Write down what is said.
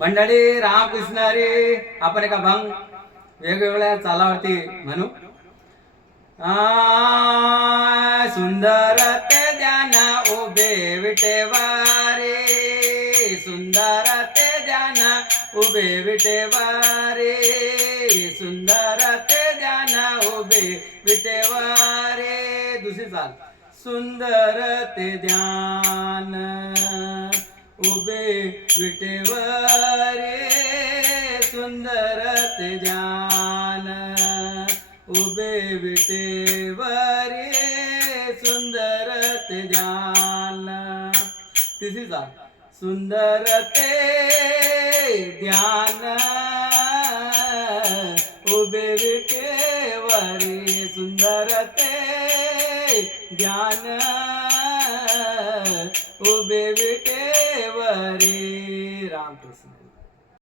मंडळी रामकृष्ण हरी. आपण एका भंग वेगवेगळ्या चालावरती म्हणू. सुंदर ते ध्यान उभे विटेवारे, सुंदर ते ध्यान उभे विटेवारे, सुंदर ते ध्यान उभे विटेवारे. दुसरी चाल. सुंदर ते ध्यान उभे विटेवारे, सुंदर ते ध्यान उभे विटेवारे, सुंदर ते ध्यान. तिसरी चाल. सुंदर ते ध्यान उभे विटेवारे, सुंदर ते ध्यान उभे विटेवारे. रामकृष्ण.